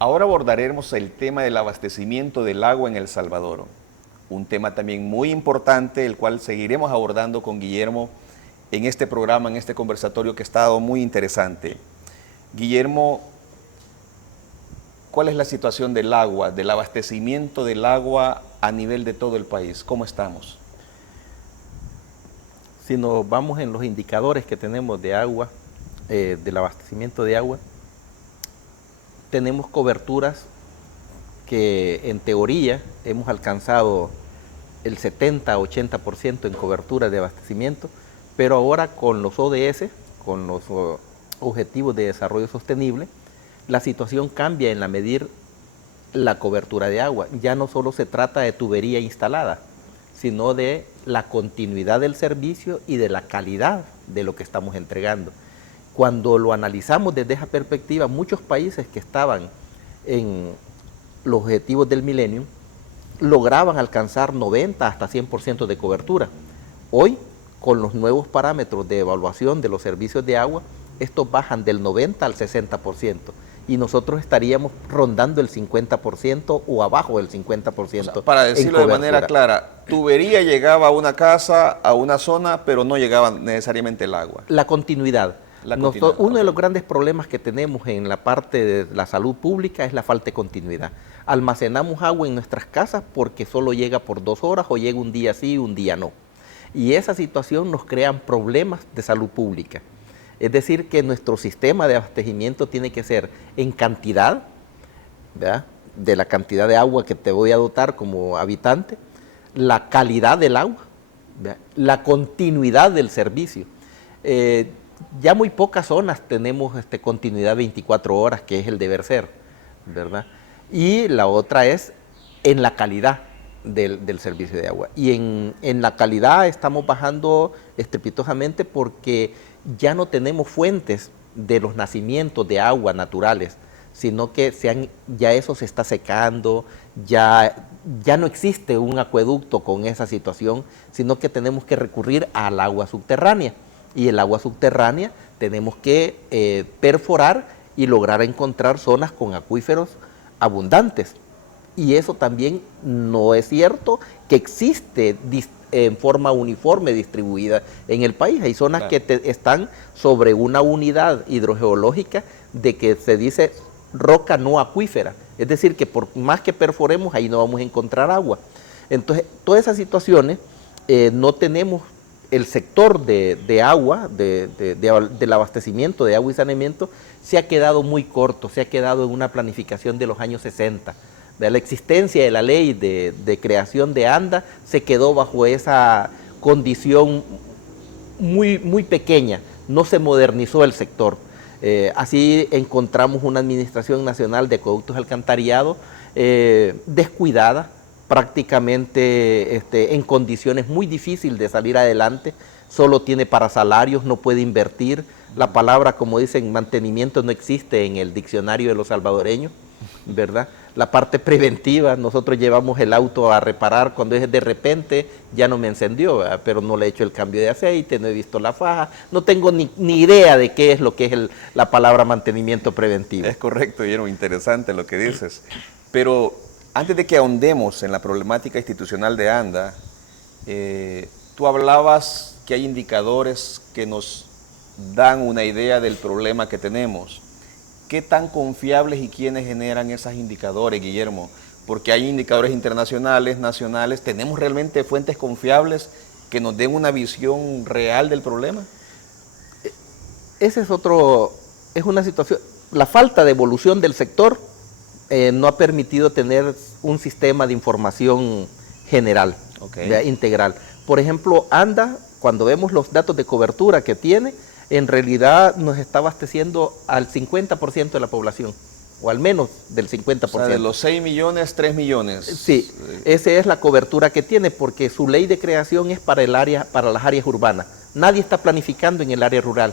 Ahora abordaremos el tema del abastecimiento del agua en El Salvador, un tema también muy importante, el cual seguiremos abordando con Guillermo en este programa, en este conversatorio que ha estado muy interesante. Guillermo, ¿cuál es la situación del agua, del abastecimiento del agua a nivel de todo el país? ¿Cómo estamos? Si nos vamos en los indicadores que tenemos de agua, del abastecimiento de agua, tenemos coberturas que en teoría hemos alcanzado el 70-80% en cobertura de abastecimiento, pero ahora con los ODS, con los Objetivos de Desarrollo Sostenible, la situación cambia en la medir la cobertura de agua. Ya no solo se trata de tubería instalada, sino de la continuidad del servicio y de la calidad de lo que estamos entregando. Cuando lo analizamos desde esa perspectiva, muchos países que estaban en los objetivos del milenio lograban alcanzar 90 hasta 100% de cobertura. Hoy, con los nuevos parámetros de evaluación de los servicios de agua, estos bajan del 90 al 60%. Y nosotros estaríamos rondando el 50% o abajo del 50%. O sea, para decirlo de manera clara, tubería llegaba a una casa, a una zona, pero no llegaba necesariamente el agua. La continuidad. Uno de los grandes problemas que tenemos en la parte de la salud pública es la falta de continuidad. Almacenamos agua en nuestras casas porque solo llega por 2 horas o llega un día sí y un día no. Y esa situación nos crea problemas de salud pública. Es decir, que nuestro sistema de abastecimiento tiene que ser en cantidad, ¿verdad?, de la cantidad de agua que te voy a dotar como habitante, la calidad del agua, ¿verdad?, la continuidad del servicio. Ya muy pocas zonas tenemos continuidad 24 horas, que es el deber ser, ¿verdad? Y la otra es en la calidad del servicio de agua. Y en la calidad estamos bajando estrepitosamente porque ya no tenemos fuentes de los nacimientos de agua naturales, sino que ya eso se está secando, ya no existe un acueducto con esa situación, sino que tenemos que recurrir al agua subterránea. Y el agua subterránea tenemos que perforar y lograr encontrar zonas con acuíferos abundantes. Y eso también no es cierto que existe en forma uniforme distribuida en el país. Hay zonas que están sobre una unidad hidrogeológica de que se dice roca no acuífera. Es decir, que por más que perforemos, ahí no vamos a encontrar agua. Entonces, todas esas situaciones no tenemos el sector de agua, del abastecimiento de agua y saneamiento, se ha quedado muy corto, se ha quedado en una planificación de los años 60. De la existencia de la ley de creación de ANDA se quedó bajo esa condición muy, muy pequeña, no se modernizó el sector. Así encontramos una Administración Nacional de Acueductos y Alcantarillado descuidada, prácticamente en condiciones muy difíciles de salir adelante, solo tiene para salarios, no puede invertir. La palabra, como dicen, mantenimiento no existe en el diccionario de los salvadoreños, ¿verdad? La parte preventiva, nosotros llevamos el auto a reparar cuando es de repente, ya no me encendió, ¿verdad?, pero no le he hecho el cambio de aceite, no he visto la faja, no tengo ni idea de qué es lo que es la palabra mantenimiento preventivo. Es correcto, Guillermo, interesante lo que dices, pero antes de que ahondemos en la problemática institucional de ANDA, tú hablabas que hay indicadores que nos dan una idea del problema que tenemos. ¿Qué tan confiables y quiénes generan esos indicadores, Guillermo? Porque hay indicadores internacionales, nacionales. ¿Tenemos realmente fuentes confiables que nos den una visión real del problema? Ese es una situación. La falta de evolución del sector no ha permitido tener un sistema de información general, integral. Por ejemplo, ANDA, cuando vemos los datos de cobertura que tiene, en realidad nos está abasteciendo al 50% de la población, o al menos del 50%. O sea, de los 6 millones, 3 millones. Sí, esa es la cobertura que tiene, porque su ley de creación es para las áreas urbanas. Nadie está planificando en el área rural.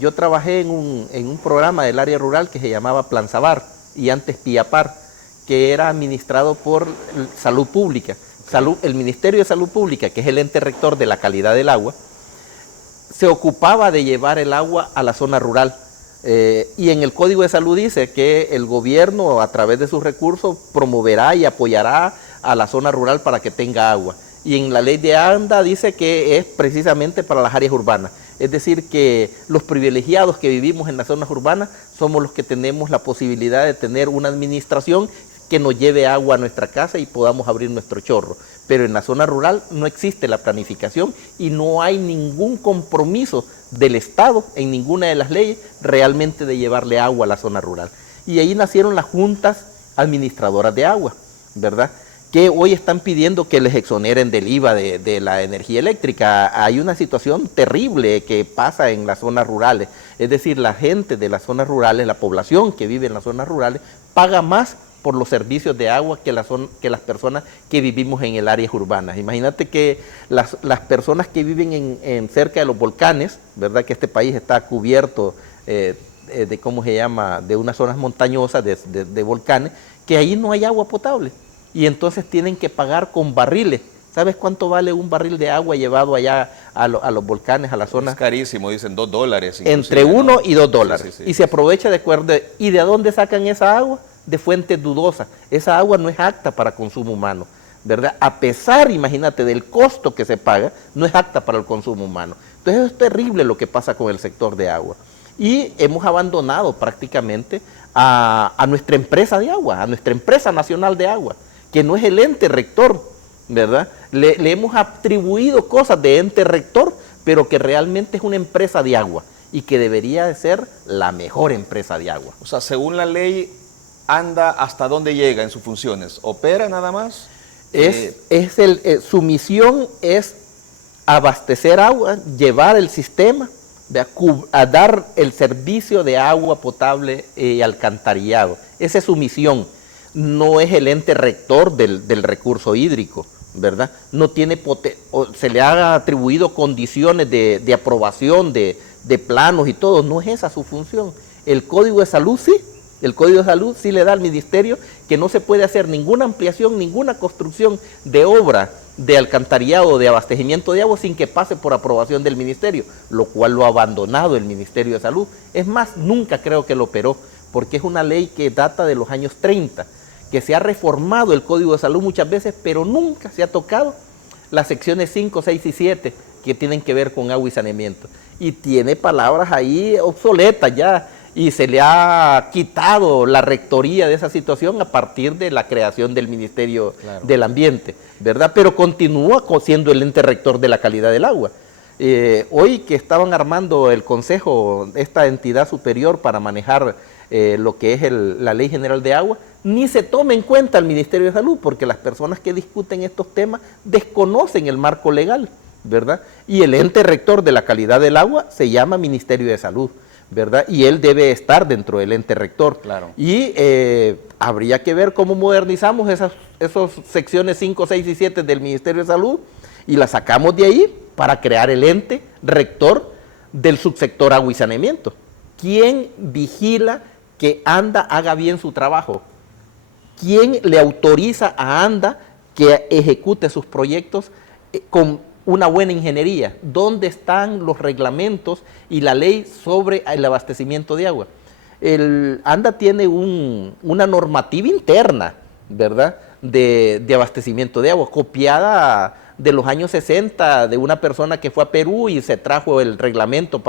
Yo trabajé en un programa del área rural que se llamaba Plan Sabar, y antes PIAPAR, que era administrado por Salud Pública. El Ministerio de Salud Pública, que es el ente rector de la calidad del agua, se ocupaba de llevar el agua a la zona rural, Y en el Código de Salud dice que el gobierno, a través de sus recursos, promoverá y apoyará a la zona rural para que tenga agua. Y en la ley de ANDA dice que es precisamente para las áreas urbanas. Es decir, que los privilegiados que vivimos en las zonas urbanas somos los que tenemos la posibilidad de tener una administración que nos lleve agua a nuestra casa y podamos abrir nuestro chorro. Pero en la zona rural no existe la planificación y no hay ningún compromiso del Estado en ninguna de las leyes realmente de llevarle agua a la zona rural. Y ahí nacieron las juntas administradoras de agua, ¿verdad?, que hoy están pidiendo que les exoneren del IVA de la energía eléctrica. Hay una situación terrible que pasa en las zonas rurales. Es decir, la gente de las zonas rurales, la población que vive en las zonas rurales, paga más por los servicios de agua que las personas que vivimos en el áreas urbanas. Imagínate que las personas que viven en cerca de los volcanes, ¿verdad?, que este país está cubierto de, ¿cómo se llama?, de unas zonas montañosas de volcanes, que ahí no hay agua potable. Y entonces tienen que pagar con barriles. ¿Sabes cuánto vale un barril de agua llevado allá a los volcanes, a la zona? Es carísimo, dicen $2. Entre $1 ¿no? y $2. Sí, sí, sí. Y se aprovecha de acuerdo. ¿Y de dónde sacan esa agua? De fuentes dudosas. Esa agua no es apta para consumo humano, ¿verdad? A pesar, imagínate, del costo que se paga, no es apta para el consumo humano. Entonces es terrible lo que pasa con el sector de agua. Y hemos abandonado prácticamente a nuestra empresa de agua, a nuestra empresa nacional de agua, que no es el ente rector, ¿verdad? Le hemos atribuido cosas de ente rector, pero que realmente es una empresa de agua y que debería de ser la mejor empresa de agua. O sea, según la ley, ANDA hasta dónde llega en sus funciones. ¿Opera nada más? Su misión es abastecer agua, llevar el sistema, a dar el servicio de agua potable y alcantarillado. Esa es su misión. No es el ente rector del recurso hídrico, ¿verdad? No tiene se le ha atribuido condiciones de aprobación de planos y todo, no es esa su función. El Código de Salud sí, el Código de Salud sí le da al Ministerio que no se puede hacer ninguna ampliación, ninguna construcción de obra de alcantarillado o de abastecimiento de agua sin que pase por aprobación del Ministerio, lo cual lo ha abandonado el Ministerio de Salud. Es más, nunca creo que lo operó, porque es una ley que data de los años 30, que se ha reformado el Código de Salud muchas veces, pero nunca se ha tocado las secciones 5, 6 y 7 que tienen que ver con agua y saneamiento. Y tiene palabras ahí obsoletas ya, y se le ha quitado la rectoría de esa situación a partir de la creación del Ministerio del Ambiente, ¿verdad? Pero continúa siendo el ente rector de la calidad del agua. Hoy que estaban armando el Consejo, esta entidad superior para manejar lo que es la Ley General de Agua, ni se toma en cuenta el Ministerio de Salud, porque las personas que discuten estos temas desconocen el marco legal, ¿verdad? Y el ente rector de la calidad del agua se llama Ministerio de Salud, ¿verdad? Y él debe estar dentro del ente rector. Claro. Y habría que ver cómo modernizamos esas secciones 5, 6 y 7 del Ministerio de Salud y las sacamos de ahí para crear el ente rector del subsector agua y saneamiento. ¿Quién vigila que ANDA haga bien su trabajo? ¿Quién le autoriza a ANDA que ejecute sus proyectos con una buena ingeniería? ¿Dónde están los reglamentos y la ley sobre el abastecimiento de agua? El ANDA tiene una normativa interna, ¿verdad?, de abastecimiento de agua, copiada de los años 60 de una persona que fue a Perú y se trajo el reglamento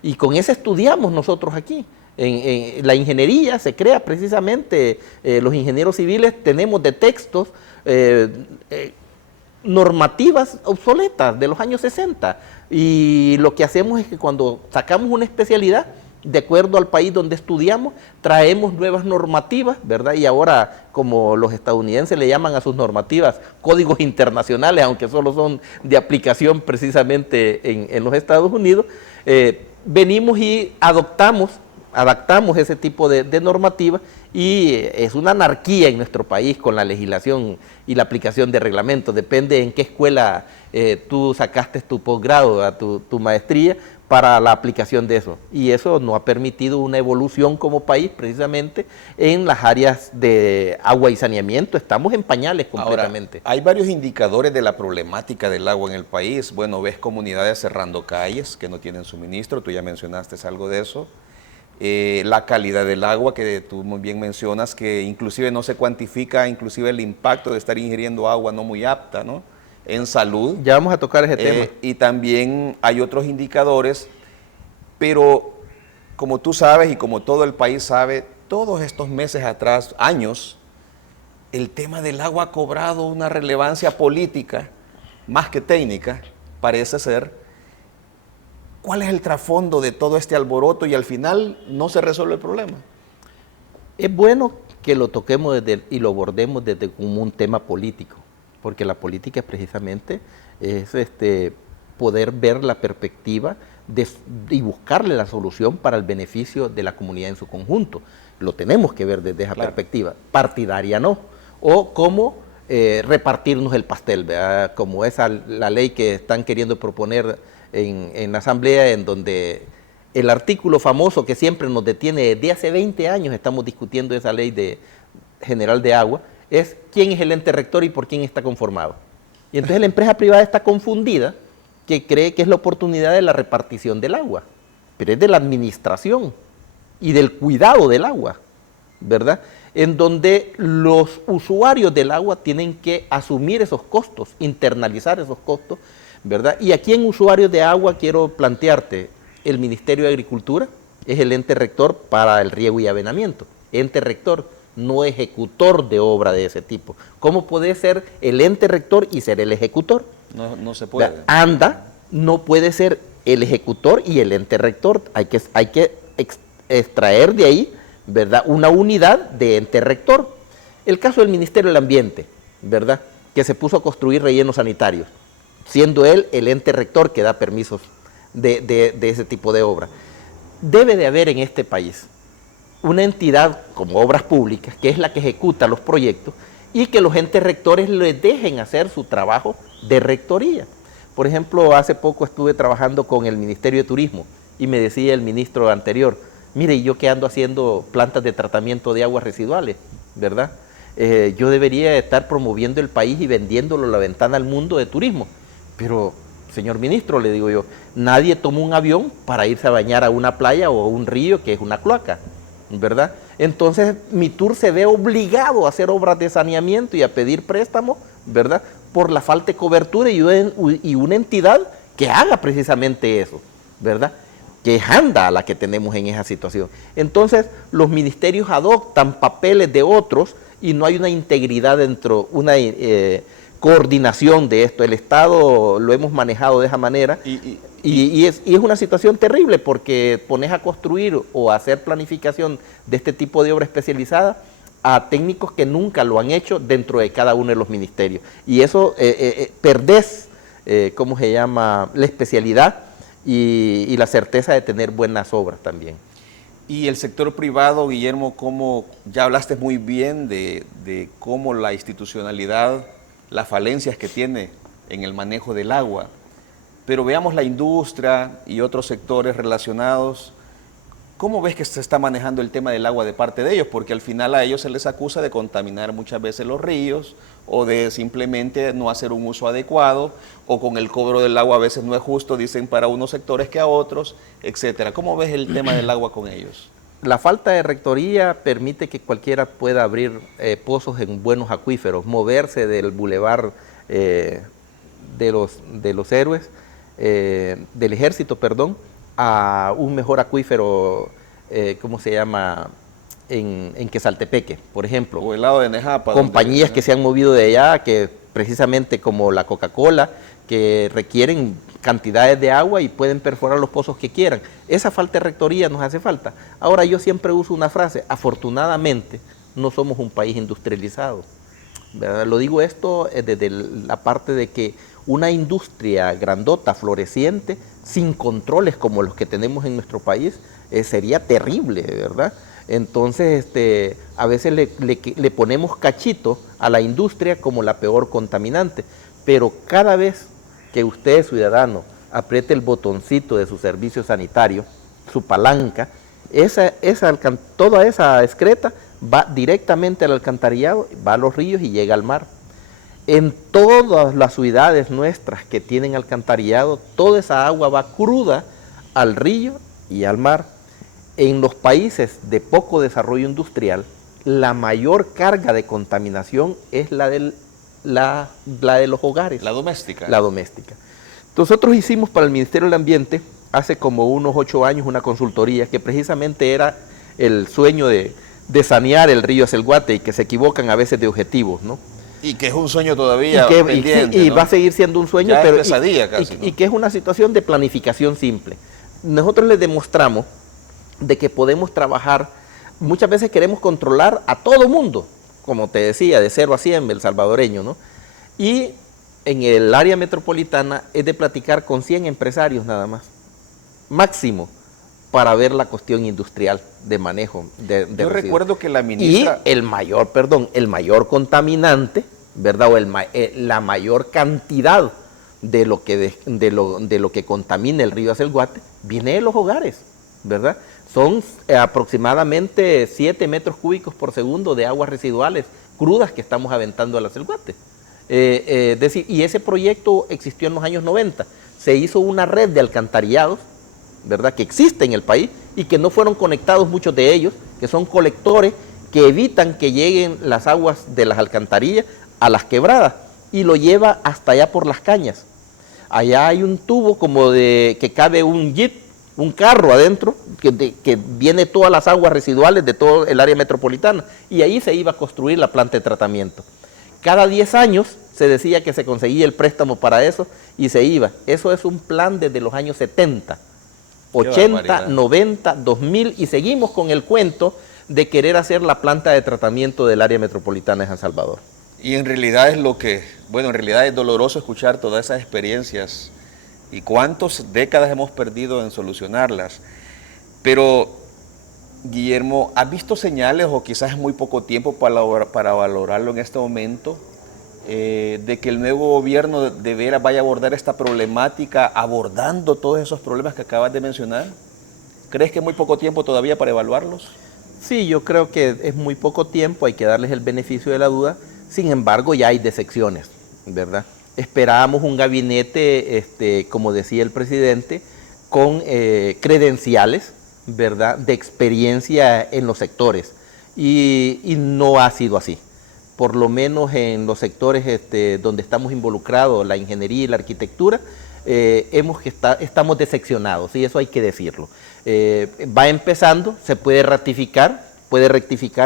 y con ese estudiamos nosotros aquí. En la ingeniería se crea precisamente, los ingenieros civiles tenemos de textos normativas obsoletas de los años 60 y lo que hacemos es que cuando sacamos una especialidad, de acuerdo al país donde estudiamos, traemos nuevas normativas, ¿verdad? Y ahora, como los estadounidenses le llaman a sus normativas códigos internacionales, aunque solo son de aplicación precisamente en los Estados Unidos, venimos y adaptamos ese tipo de normativa y es una anarquía en nuestro país con la legislación y la aplicación de reglamentos. Depende en qué escuela tú sacaste tu posgrado, tu maestría, para la aplicación de eso. Y eso no ha permitido una evolución como país precisamente en las áreas de agua y saneamiento. Estamos en pañales completamente. Ahora, hay varios indicadores de la problemática del agua en el país. Bueno, ves comunidades cerrando calles que no tienen suministro, tú ya mencionaste algo de eso. la calidad del agua, que tú muy bien mencionas, que inclusive no se cuantifica inclusive el impacto de estar ingiriendo agua no muy apta, ¿no?, en salud. Ya vamos a tocar ese tema. Y también hay otros indicadores, pero como tú sabes y como todo el país sabe, todos estos meses atrás, años, el tema del agua ha cobrado una relevancia política más que técnica, parece ser. ¿Cuál es el trasfondo de todo este alboroto y al final no se resuelve el problema? Es bueno que lo toquemos y lo abordemos desde como un tema político, porque la política precisamente es poder ver la perspectiva y buscarle la solución para el beneficio de la comunidad en su conjunto. Lo tenemos que ver desde esa perspectiva, partidaria no, o cómo repartirnos el pastel, ¿verdad? Como la ley que están queriendo proponer en la Asamblea, en donde el artículo famoso que siempre nos detiene, desde hace 20 años estamos discutiendo esa ley general de agua, es quién es el ente rector y por quién está conformado. Y entonces la empresa privada está confundida, que cree que es la oportunidad de la repartición del agua, pero es de la administración y del cuidado del agua, ¿verdad? En donde los usuarios del agua tienen que asumir esos costos, internalizar esos costos, ¿verdad? Y aquí en usuarios de agua quiero plantearte, el Ministerio de Agricultura es el ente rector para el riego y avenamiento, ente rector, no ejecutor de obra de ese tipo. ¿Cómo puede ser el ente rector y ser el ejecutor? No se puede. ANDA no puede ser el ejecutor y el ente rector, hay que extraer de ahí, ¿verdad?, una unidad de ente rector. El caso del Ministerio del Ambiente, ¿verdad?, que se puso a construir rellenos sanitarios, siendo él el ente rector que da permisos de ese tipo de obra. Debe de haber en este país una entidad como Obras Públicas, que es la que ejecuta los proyectos, y que los entes rectores les dejen hacer su trabajo de rectoría. Por ejemplo, hace poco estuve trabajando con el Ministerio de Turismo, y me decía el ministro anterior, mire, yo que ando haciendo plantas de tratamiento de aguas residuales, ¿verdad? Yo debería estar promoviendo el país y vendiéndolo a la ventana al mundo de turismo. Pero, señor ministro, le digo yo, nadie toma un avión para irse a bañar a una playa o a un río que es una cloaca, ¿verdad? Entonces, mi tour se ve obligado a hacer obras de saneamiento y a pedir préstamo, ¿verdad?, por la falta de cobertura y una entidad que haga precisamente eso, ¿verdad?, que es ANDA la que tenemos en esa situación. Entonces, los ministerios adoptan papeles de otros y no hay una integridad dentro, una coordinación de esto. El Estado lo hemos manejado de esa manera y es una situación terrible, porque pones a construir o a hacer planificación de este tipo de obra especializada a técnicos que nunca lo han hecho dentro de cada uno de los ministerios. Y eso perdés, ¿cómo se llama?, la especialidad y la certeza de tener buenas obras también. Y el sector privado, Guillermo, como ya hablaste muy bien de cómo la institucionalidad, las falencias que tiene en el manejo del agua, pero veamos la industria y otros sectores relacionados. ¿Cómo ves que se está manejando el tema del agua de parte de ellos? Porque al final a ellos se les acusa de contaminar muchas veces los ríos o de simplemente no hacer un uso adecuado, o con el cobro del agua a veces no es justo, dicen, para unos sectores que a otros, etcétera. ¿Cómo ves el tema del agua con ellos? La falta de rectoría permite que cualquiera pueda abrir pozos en buenos acuíferos, moverse del bulevar de los héroes, del ejército, perdón, a un mejor acuífero, ¿cómo se llama?, en Quesaltepeque, por ejemplo. O el lado de Nejapa. Compañías que se han movido de allá, que precisamente como la Coca-Cola, que requieren cantidades de agua y pueden perforar los pozos que quieran. Esa falta de rectoría nos hace falta. Ahora, yo siempre uso una frase: afortunadamente no somos un país industrializado, ¿verdad? Lo digo esto desde la parte de que una industria grandota, floreciente, sin controles como los que tenemos en nuestro país, sería terrible, ¿verdad? Entonces, a veces le ponemos cachito a la industria como la peor contaminante, pero cada vez que usted, ciudadano, apriete el botoncito de su servicio sanitario, su palanca, toda esa excreta va directamente al alcantarillado, va a los ríos y llega al mar. En todas las ciudades nuestras que tienen alcantarillado, toda esa agua va cruda al río y al mar. en los países de poco desarrollo industrial, la mayor carga de contaminación es la de los hogares. La doméstica. La doméstica. Nosotros hicimos para el Ministerio del Ambiente, hace como unos 8 años, una consultoría que precisamente era el sueño de sanear el río Acelguate, y que se equivocan a veces de objetivos, ¿no? Y que es un sueño todavía pendiente, y ¿no? va a seguir siendo un sueño, ya pero es pesadilla casi, ¿no? y que es una situación de planificación simple. Nosotros les demostramos de que podemos trabajar, muchas veces queremos controlar a todo mundo, como te decía, de 0 a 100, el salvadoreño, ¿no? Y en el área metropolitana es de platicar con 100 empresarios nada más, máximo, para ver la cuestión industrial de manejo de Yo residuos. recuerdo que la ministra... Y el mayor contaminante, ¿verdad? O la mayor cantidad de lo que contamina el río Acelguate viene de los hogares, ¿verdad? Son aproximadamente 7 metros cúbicos por segundo de aguas residuales crudas que estamos aventando al Acelguate. Y ese proyecto existió en los años 90. Se hizo una red de alcantarillados, ¿verdad?, que existe en el país y que no fueron conectados muchos de ellos, que son colectores que evitan que lleguen las aguas de las alcantarillas a las quebradas, y lo lleva hasta allá por las cañas. Allá hay un tubo como que cabe un jeep, un carro adentro, que viene todas las aguas residuales de todo el área metropolitana, y ahí se iba a construir la planta de tratamiento. Cada 10 años se decía que se conseguía el préstamo para eso y se iba. Eso es un plan desde los años 70. 80, 90, 2000, y seguimos con el cuento de querer hacer la planta de tratamiento del área metropolitana de San Salvador. Y en realidad es en realidad es doloroso escuchar todas esas experiencias y cuántas décadas hemos perdido en solucionarlas. Pero, Guillermo, ¿has visto señales, o quizás es muy poco tiempo para valorarlo en este momento, de que el nuevo gobierno de veras vaya a abordar esta problemática, abordando todos esos problemas que acabas de mencionar? ¿Crees que es muy poco tiempo todavía para evaluarlos? Sí, yo creo que es muy poco tiempo, hay que darles el beneficio de la duda. Sin embargo, ya hay decepciones, ¿verdad? Esperábamos un gabinete, como decía el presidente, con credenciales, ¿verdad?, de experiencia en los sectores, y no ha sido así. Por lo menos en los sectores donde estamos involucrados, la ingeniería y la arquitectura, estamos decepcionados, y eso hay que decirlo. Va empezando, se puede rectificar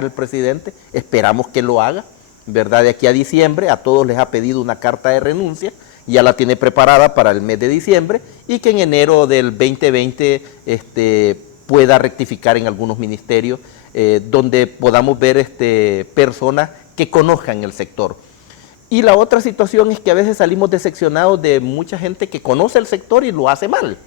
el presidente, esperamos que lo haga, ¿verdad? De aquí a diciembre a todos les ha pedido una carta de renuncia, ya la tiene preparada para el mes de diciembre, y que en enero del 2020 pueda rectificar en algunos ministerios, donde podamos ver personas que conozcan el sector. Y la otra situación es que a veces salimos decepcionados de mucha gente que conoce el sector y lo hace mal,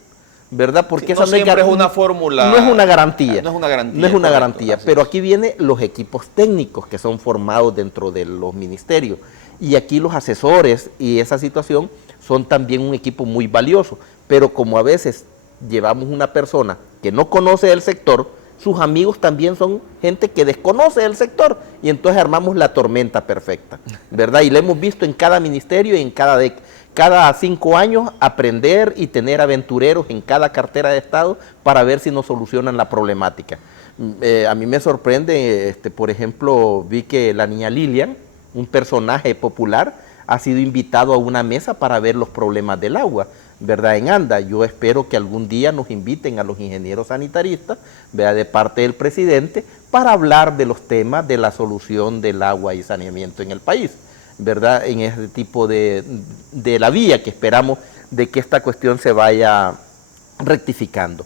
¿verdad? Porque no siempre es una fórmula. No es una garantía. No es una garantía. No es una garantía, pero aquí vienen los equipos técnicos que son formados dentro de los ministerios. Y aquí los asesores y esa situación son también un equipo muy valioso. Pero como a veces llevamos una persona que no conoce el sector, sus amigos también son gente que desconoce el sector, y entonces armamos la tormenta perfecta, ¿verdad? Y lo hemos visto en cada ministerio y en cada 5 años aprender y tener aventureros en cada cartera de Estado para ver si nos solucionan la problemática. A mí me sorprende, por ejemplo, vi que la niña Lilian, un personaje popular, ha sido invitado a una mesa para ver los problemas del agua, ¿verdad?, en Anda. Yo espero que algún día nos inviten a los ingenieros sanitaristas, ¿verdad?, de parte del presidente, para hablar de los temas de la solución del agua y saneamiento en el país, ¿verdad?, en ese tipo de la vía que esperamos de que esta cuestión se vaya rectificando.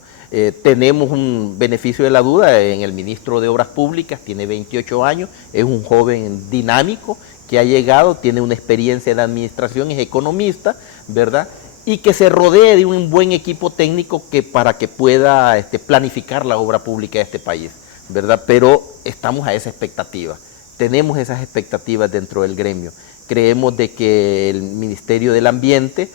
Tenemos un beneficio de la duda en el ministro de Obras Públicas, tiene 28 años, es un joven dinámico que ha llegado, tiene una experiencia de administración, es economista, ¿verdad?, y que se rodee de un buen equipo técnico para que pueda planificar la obra pública de este país, ¿verdad? Pero estamos a esa expectativa, tenemos esas expectativas dentro del gremio. Creemos de que el Ministerio del Ambiente,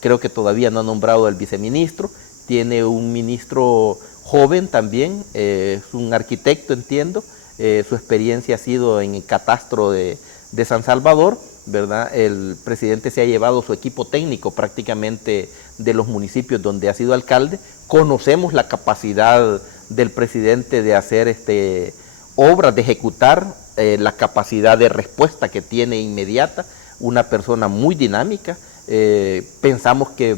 creo que todavía no ha nombrado al viceministro, tiene un ministro joven también, es un arquitecto, entiendo, su experiencia ha sido en el catastro de San Salvador, ¿verdad? El presidente se ha llevado su equipo técnico prácticamente de los municipios donde ha sido alcalde. Conocemos la capacidad del presidente de hacer obras, de ejecutar, la capacidad de respuesta que tiene inmediata, una persona muy dinámica. Pensamos que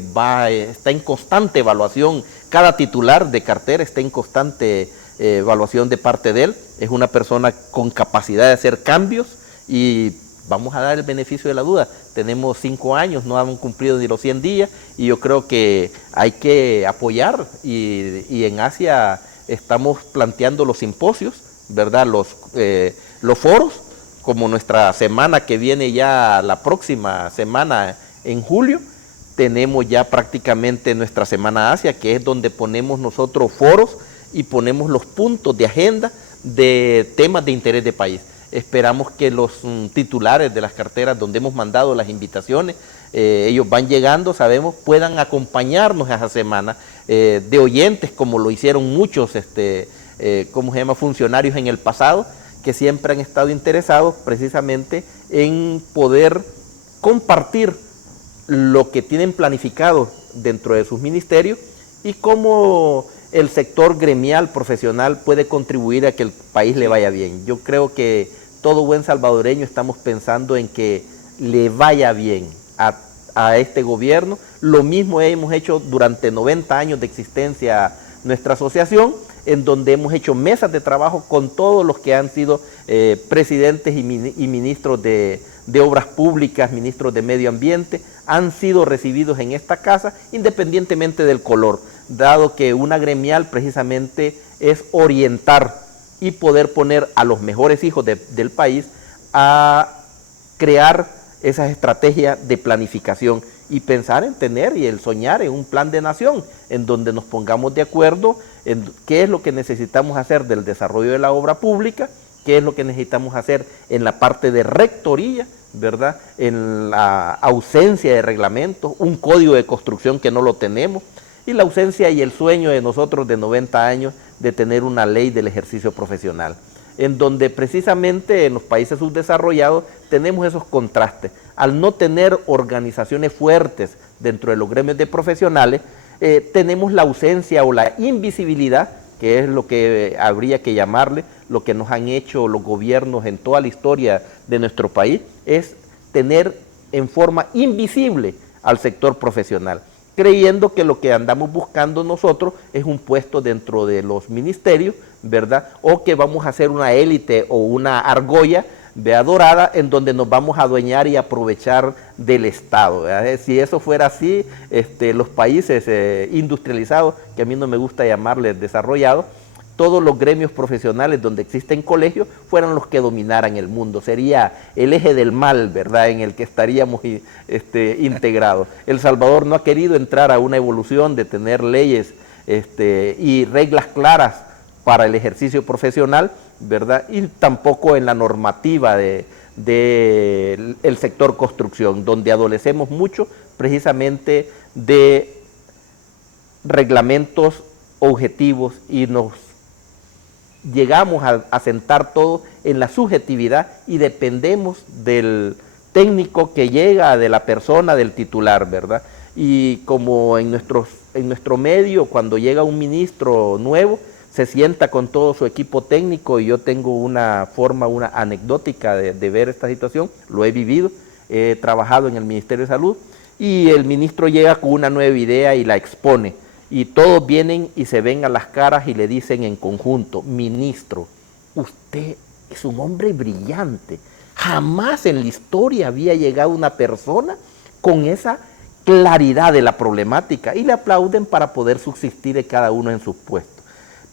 está en constante evaluación, cada titular de cartera está en constante evaluación de parte de él. Es una persona con capacidad de hacer cambios y vamos a dar el beneficio de la duda. Tenemos 5 años, no han cumplido ni los 100 días y yo creo que hay que apoyar y en Asia estamos planteando los simposios, ¿verdad? Los foros, como nuestra semana que viene ya la próxima semana en julio, tenemos ya prácticamente nuestra Semana Asia, que es donde ponemos nosotros foros y ponemos los puntos de agenda de temas de interés de país. Esperamos que los titulares de las carteras donde hemos mandado las invitaciones, ellos van llegando, sabemos, puedan acompañarnos a esa semana de oyentes, como lo hicieron muchos funcionarios en el pasado, que siempre han estado interesados precisamente en poder compartir lo que tienen planificado dentro de sus ministerios y cómo el sector gremial, profesional puede contribuir a que el país le vaya bien. Yo creo que todo buen salvadoreño estamos pensando en que le vaya bien a este gobierno. Lo mismo hemos hecho durante 90 años de existencia nuestra asociación, en donde hemos hecho mesas de trabajo con todos los que han sido presidentes y ministros de obras públicas, ministros de medio ambiente, han sido recibidos en esta casa independientemente del color, dado que una gremial precisamente es orientar y poder poner a los mejores hijos del país a crear esas estrategias de planificación y pensar en tener y el soñar en un plan de nación en donde nos pongamos de acuerdo en qué es lo que necesitamos hacer del desarrollo de la obra pública, qué es lo que necesitamos hacer en la parte de rectoría, ¿verdad? En la ausencia de reglamentos, un código de construcción que no lo tenemos, y la ausencia y el sueño de nosotros de 90 años de tener una ley del ejercicio profesional, en donde precisamente en los países subdesarrollados tenemos esos contrastes. Al no tener organizaciones fuertes dentro de los gremios de profesionales, tenemos la ausencia o la invisibilidad, que es lo que habría que llamarle, lo que nos han hecho los gobiernos en toda la historia de nuestro país, es tener en forma invisible al sector profesional, creyendo que lo que andamos buscando nosotros es un puesto dentro de los ministerios, ¿verdad? O que vamos a hacer una élite o una argolla dorada en donde nos vamos a adueñar y aprovechar del Estado, ¿verdad? Si eso fuera así, los países industrializados, que a mí no me gusta llamarles desarrollados, todos los gremios profesionales donde existen colegios fueran los que dominaran el mundo. Sería el eje del mal, ¿verdad?, en el que estaríamos integrados. El Salvador no ha querido entrar a una evolución de tener leyes y reglas claras para el ejercicio profesional, ¿verdad?, y tampoco en la normativa del sector construcción, donde adolecemos mucho precisamente de reglamentos objetivos y nos llegamos a sentar todo en la subjetividad y dependemos del técnico que llega, de la persona, del titular, ¿verdad? Y como en nuestro medio, cuando llega un ministro nuevo, se sienta con todo su equipo técnico, y yo tengo una anecdótica de ver esta situación, lo he vivido, he trabajado en el Ministerio de Salud, y el ministro llega con una nueva idea y la expone, y todos vienen y se ven a las caras y le dicen en conjunto: ministro, usted es un hombre brillante, jamás en la historia había llegado una persona con esa claridad de la problemática, y le aplauden para poder subsistir cada uno en sus puestos.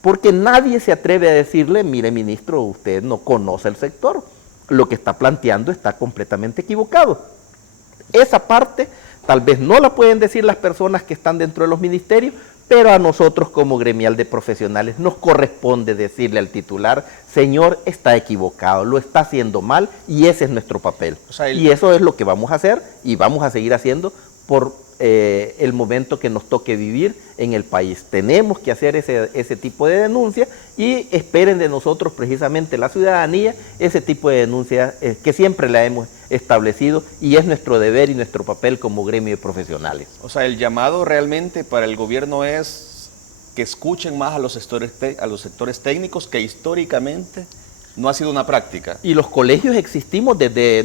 Porque nadie se atreve a decirle: mire, ministro, usted no conoce el sector, lo que está planteando está completamente equivocado. Esa parte tal vez no la pueden decir las personas que están dentro de los ministerios, pero a nosotros como gremial de profesionales nos corresponde decirle al titular: señor, está equivocado, lo está haciendo mal, y ese es nuestro papel. O sea, y eso es lo que vamos a hacer y vamos a seguir haciendo por el momento que nos toque vivir en el país. Tenemos que hacer ese tipo de denuncia y esperen de nosotros precisamente la ciudadanía ese tipo de denuncia que siempre la hemos establecido y es nuestro deber y nuestro papel como gremio de profesionales. O sea, el llamado realmente para el gobierno es que escuchen más a los sectores técnicos que históricamente no ha sido una práctica. Y los colegios existimos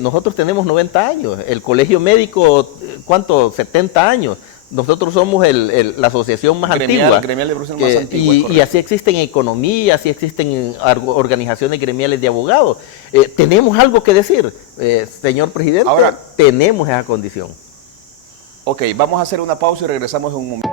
nosotros tenemos 90 años, el colegio médico, ¿cuánto? 70 años. Nosotros somos la asociación más antigua. Gremial de profesión más antigua. Y así existen economía, así existen organizaciones gremiales de abogados. Tenemos algo que decir, señor presidente. Ahora, tenemos esa condición. Ok, vamos a hacer una pausa y regresamos en un momento.